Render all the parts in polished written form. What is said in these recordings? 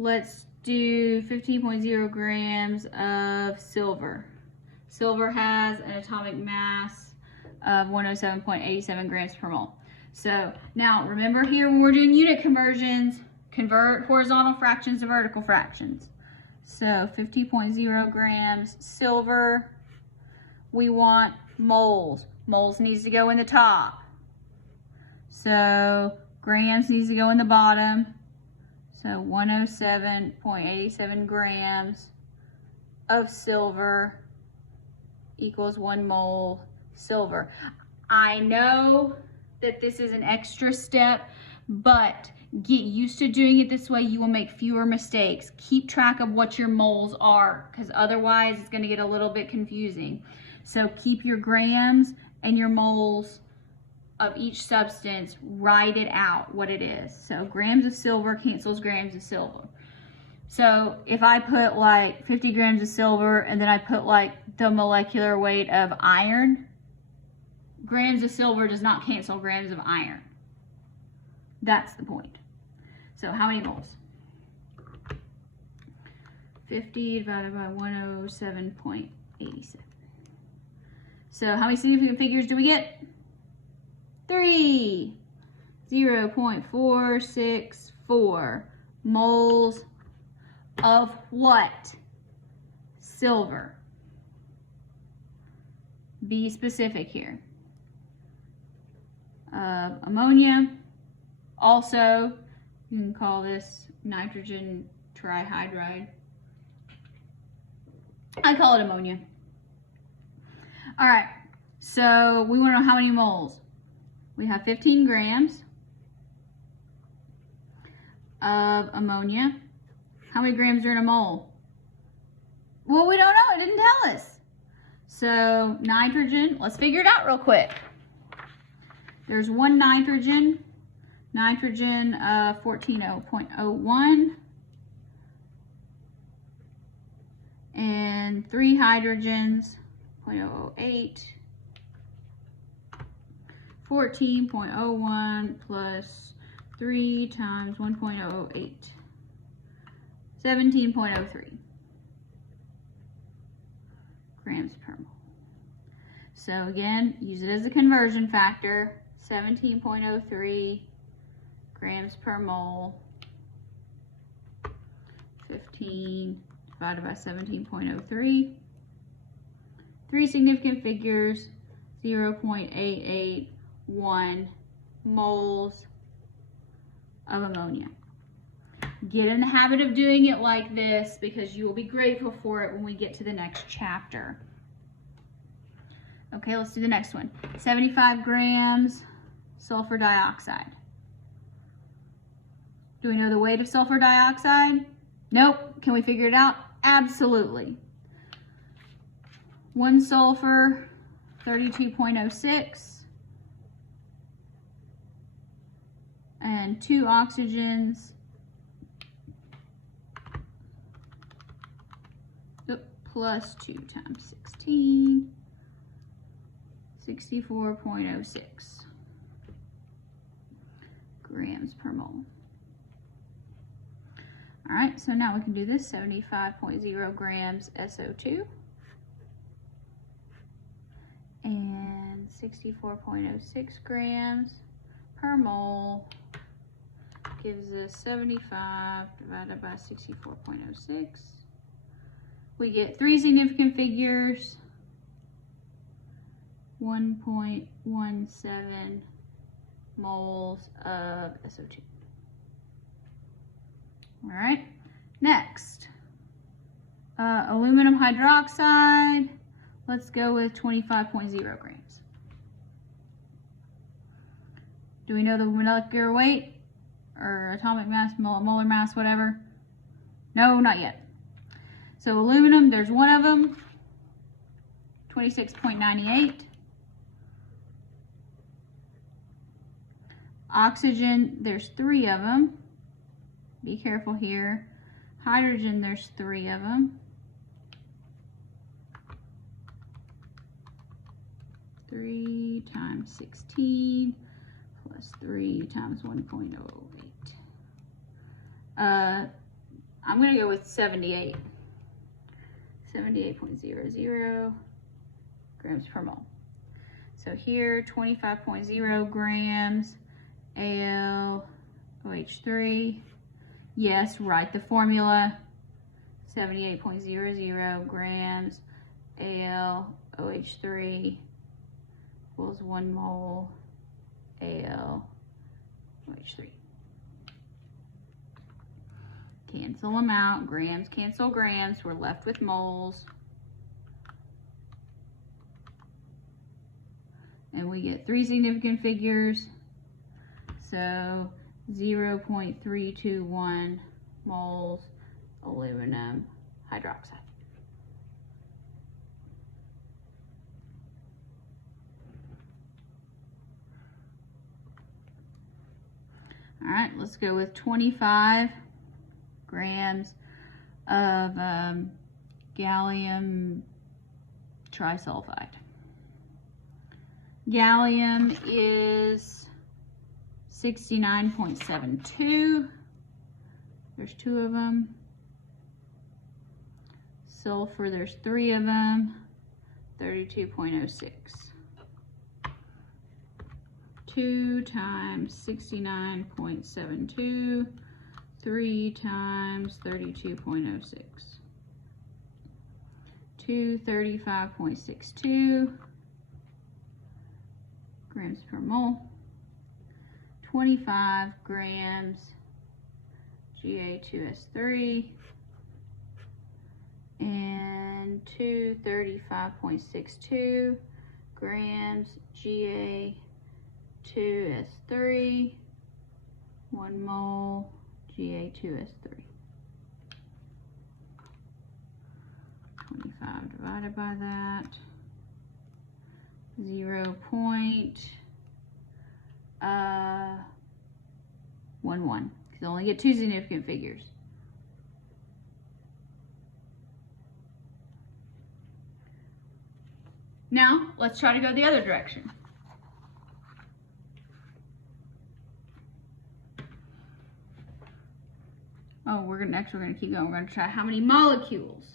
let's do 15.0 grams of silver. Silver has an atomic mass of 107.87 grams per mole. So now remember here when we're doing unit conversions, convert horizontal fractions to vertical fractions. So 50.0 grams silver. We want moles. Moles needs to go in the top. So grams needs to go in the bottom. So 107.87 grams of silver equals 1 mole silver. I know that this is an extra step, but get used to doing it this way. You will make fewer mistakes. Keep track of what your moles are, because otherwise it's going to get a little bit confusing. So keep your grams and your moles of each substance, write it out what it is. So grams of silver cancels grams of silver. So if I put like 50 grams of silver and then I put like the molecular weight of iron, grams of silver does not cancel grams of iron. That's the point. So how many moles? 50 divided by 107.87. So how many significant figures do we get? 3. 0.464 moles of what? Silver. Be specific here. Ammonia. Also, you can call this nitrogen trihydride. I call it ammonia. All right, so we want to know how many moles. We have 15 grams of ammonia. How many grams are in a mole? Well, we don't know. It didn't tell us. So nitrogen, let's figure it out real quick. There's one nitrogen, 14.01, and 3 hydrogens, 0.008. 14.01 plus 3 times 1.008, 17.03 grams per mole. So again, use it as a conversion factor, 17.03 grams per mole, 15 divided by 17.03. 3 significant figures, 0.881 moles of ammonia. Get in the habit of doing it like this because you will be grateful for it when we get to the next chapter. Okay, let's do the next one. 75 grams sulfur dioxide. Do we know the weight of sulfur dioxide? Nope. Can we figure it out? Absolutely. 1 sulfur, 32.06. And 2 oxygens, plus 2 times 16, 64.06 grams per mole. All right, so now we can do this, 75.0 grams SO2 and 64.06 grams per mole gives us 75 divided by 64.06. We get 3 significant figures, 1.17 moles of SO2. All right, next, aluminum hydroxide. Let's go with 25.0 grams. Do we know the molecular weight or atomic mass, molar mass, whatever? No, not yet. So aluminum, there's 1 of them, 26.98. Oxygen, there's 3 of them. Be careful here. Hydrogen, there's 3 of them. 3 times 16 plus 3 times 1.08. I'm gonna go with 78. 78.00 grams per mole. So here, 25.0 grams AlOH3. Yes, write the formula. 78.00 grams AlOH3 equals 1 mole AlOH3. Cancel them out. Grams cancel grams. We're left with moles. And we get 3 significant figures. So 0.321 moles aluminum hydroxide. All right, let's go with 25 grams of gallium trisulfide. Gallium is 69.72. There's 2 of them. Sulfur, there's 3 of them. 32.06. 2 times 69.72. 3 times 32.06. 235.62 grams per mole. 25 grams Ga2S3 and 235.62 grams Ga2S3, 1 mole Ga2S3. 25 divided by that, 0.11, because I only get 2 significant figures. Now, let's try to go the other direction. Oh, next we're gonna keep going. We're gonna try how many molecules.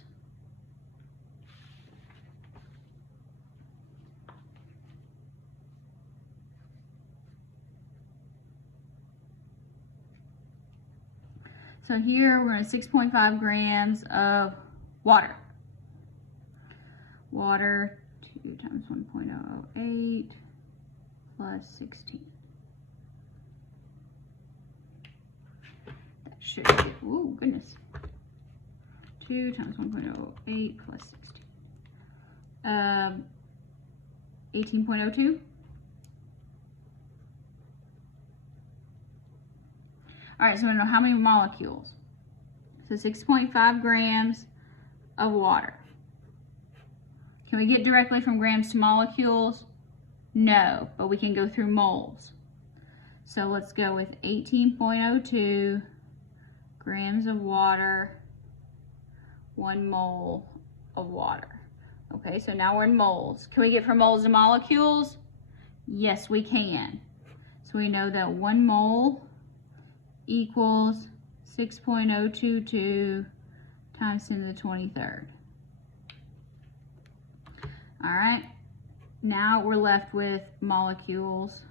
So here we're at 6.5 grams of water. Water, 2 times 1.008 plus 16. That should be, oh goodness. 2 times 1.08 plus 16. 18.02. All right, so we know how many molecules. So 6.5 grams of water. Can we get directly from grams to molecules? No, but we can go through moles. So let's go with 18.02 grams of water, 1 mole of water. Okay, so now we're in moles. Can we get from moles to molecules? Yes, we can. So we know that 1 mole equals 6.022 times 10 to the 23rd. All right, now we're left with molecules.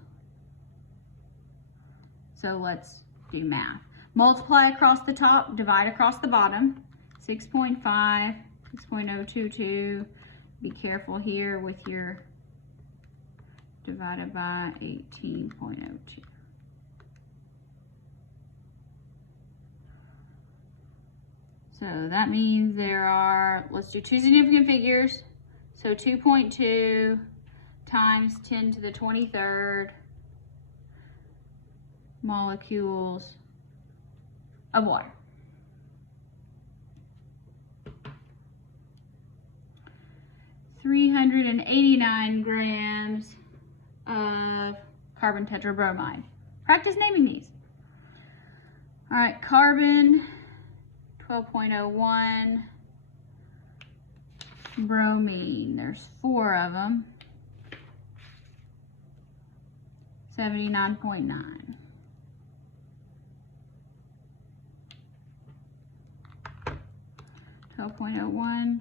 So let's do math. Multiply across the top, divide across the bottom. 6.5, 6.022. Be careful here with your divided by 18.02. So that means there are, let's do 2 significant figures. So 2.2 times 10 to the 23rd molecules of water. (389 grams of carbon tetrabromide. Practice naming these. All right, carbon 12.01, bromine, there's 4 of them, 79.9. 12.01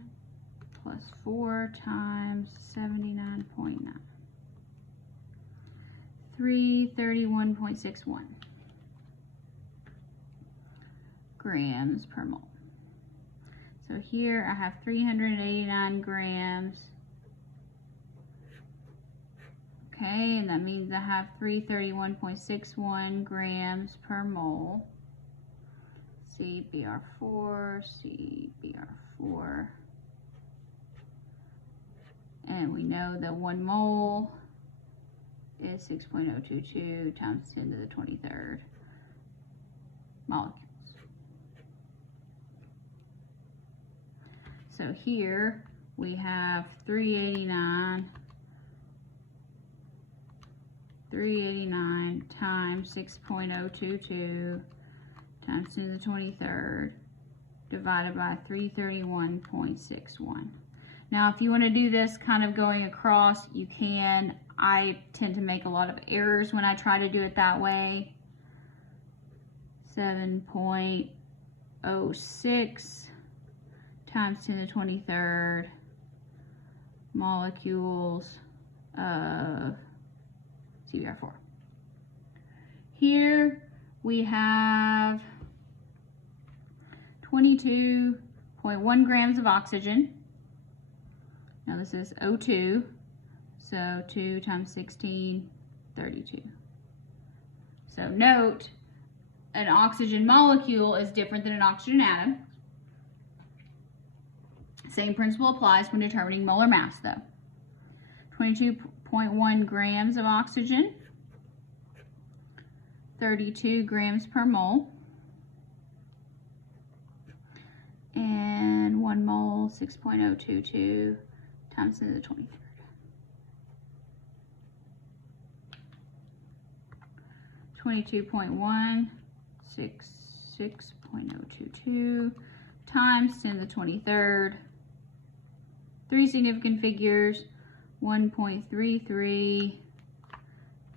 plus 4 times 79.9. 331.61 grams per mole. So here I have 389 grams. Okay, and that means I have 331.61 grams per mole. CBr4, CBr4. And we know that 1 mole is 6.022 times 10 to the 23rd molecules. So here we have 389 times 6.022 times 10 to the 23rd divided by 331.61. Now, if you want to do this kind of going across, you can. I tend to make a lot of errors when I try to do it that way. 7.06 times 10 to the 23rd molecules of CBr4. Here we have 22.1 grams of oxygen. Now this is O2, so 2 times 16, 32. So note, an oxygen molecule is different than an oxygen atom. Same principle applies when determining molar mass though. 22.1 grams of oxygen, 32 grams per mole, and 1 mole, 6.022 times 10 to the 23rd. 22.1, 6.022 times 10 to the 23rd. 3 significant figures, 1.33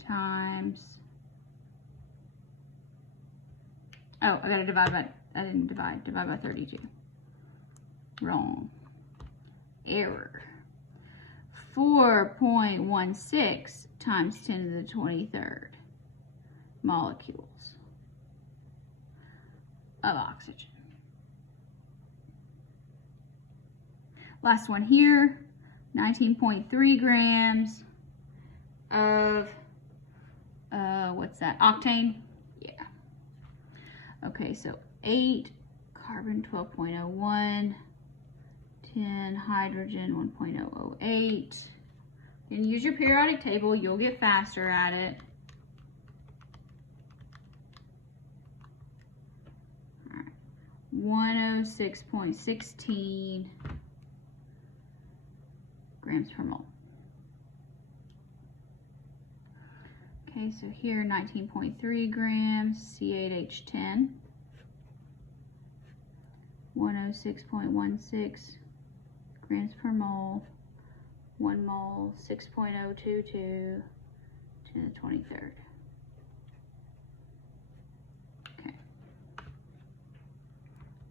times, oh, I gotta divide by, I didn't divide by 32. Wrong. Error. 4.16 times 10 to the 23rd molecules of oxygen. Last one here, 19.3 grams of, what's that, octane? Yeah. Okay, so 8 carbon 12.01, 10 hydrogen 1.008. You can use your periodic table, you'll get faster at it. All right. 106.16 grams per mole. Okay, so here 19.3 grams, C8H10. 106.16 grams per mole. 1 mole, 6.022 to the 23rd. Okay.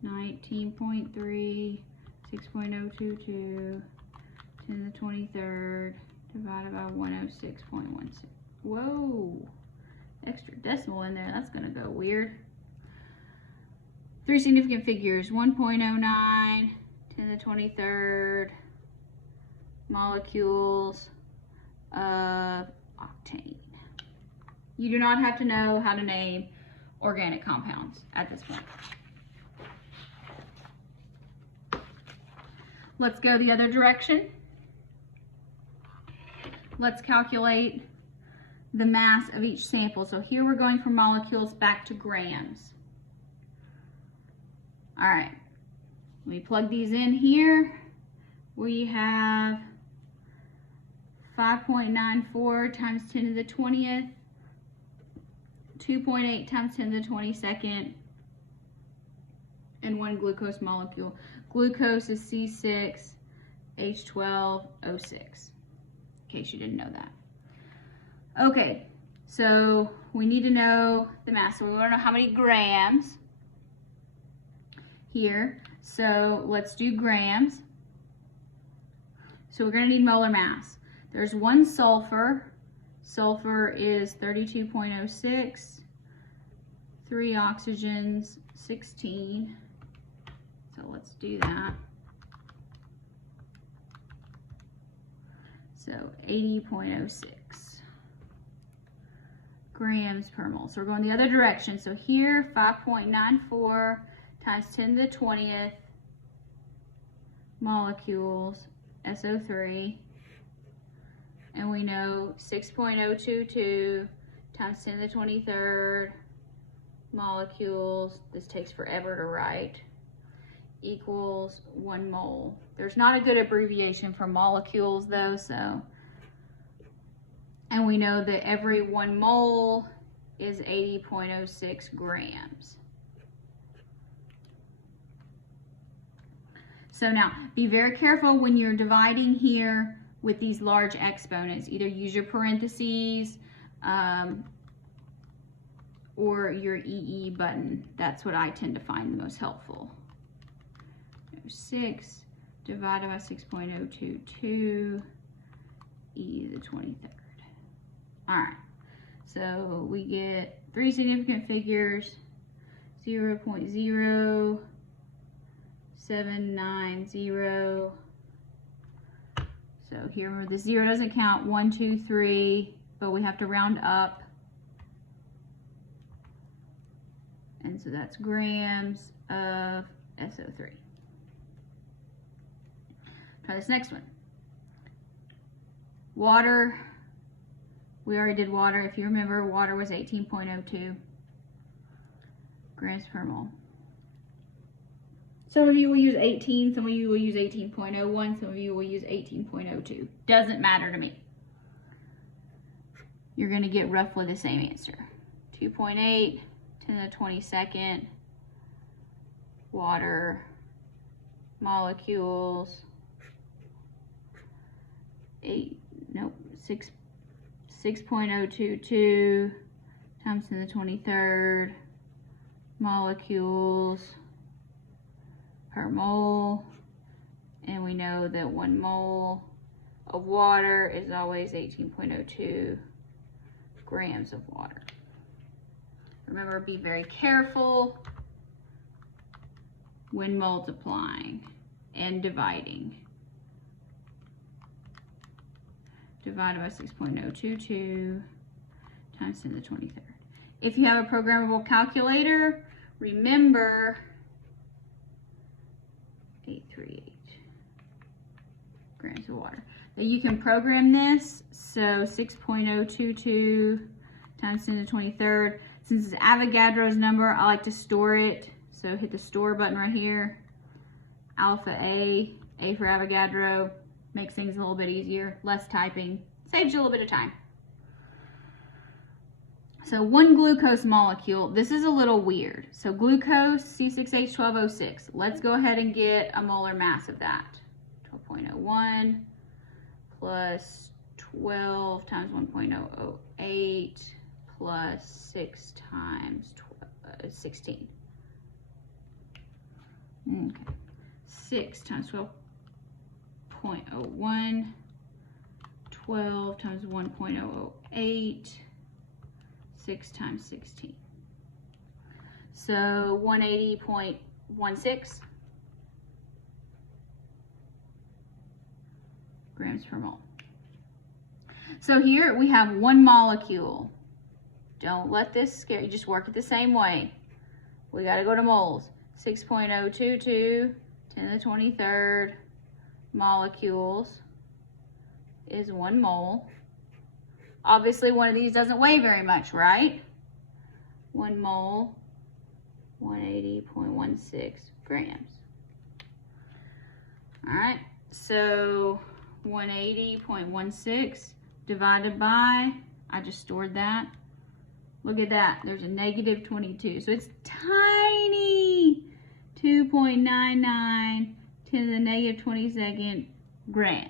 19.3, 6.022 to the 23rd divided by 106.16. Whoa, extra decimal in there. That's gonna go weird. 3 significant figures, 1.09 to the 23rd molecules of octane. You do not have to know how to name organic compounds at this point. Let's go the other direction. Let's calculate the mass of each sample. So here we're going from molecules back to grams. All right, let me plug these in here. We have 5.94 times 10 to the 20th, 2.8 times 10 to the 22nd, and 1 glucose molecule. Glucose is C6H12O6, in case you didn't know that. Okay, so we need to know the mass. So we want to know how many grams here. So let's do grams. So we're going to need molar mass. There's 1 sulfur. Sulfur is 32.06. 3 oxygens, 16. So let's do that. So 80.06 grams per mole. So we're going the other direction. So here, 5.94 times 10 to the 20th molecules, SO3. And we know 6.022 times 10 to the 23rd molecules, this takes forever to write, equals 1 mole. There's not a good abbreviation for molecules though, so. And we know that every 1 mole is 80.06 grams. So now, be very careful when you're dividing here with these large exponents. Either use your parentheses or your EE button. That's what I tend to find the most helpful. 6 divided by 6.022 e to the 23rd. All right, so we get 3 significant figures, 0.0790. So here, remember the 0 doesn't count, 1, 2, 3, but we have to round up. And so that's grams of SO3. Try this next one. Water, we already did water. If you remember, water was 18.02 grams per mole. Some of you will use 18, some of you will use 18.01, some of you will use 18.02. Doesn't matter to me. You're going to get roughly the same answer. 2.8, 10 to the 22nd, water, molecules, 6.022 times 10 to the 23rd, molecules per mole, and we know that 1 mole of water is always 18.02 grams of water. Remember, be very careful when multiplying and dividing. Divided by 6.022 times 10 to the 23rd. If you have a programmable calculator, remember 838 grams of water. Now you can program this, so 6.022 times 10 to the 23rd. Since it's Avogadro's number, I like to store it. So hit the store button right here. Alpha A for Avogadro. Makes things a little bit easier. Less typing. Saves you a little bit of time. So 1 glucose molecule. This is a little weird. So glucose, C6H12O6. Let's go ahead and get a molar mass of that. 12.01 plus 12 times 1.008 plus 6 times 16. Okay. 6 times 12.01, 12 times 1.008, 6 times 16. So 180.16 grams per mole. So here we have 1 molecule. Don't let this scare you, just work it the same way. We got to go to moles. 6.022, 10 to the 23rd molecules is 1 mole. Obviously, one of these doesn't weigh very much, right? 1 mole, 180.16 grams. All right, so 180.16 divided by, I just stored that. Look at that, there's a -22. So it's tiny, 2.99 10 to the -22nd gram.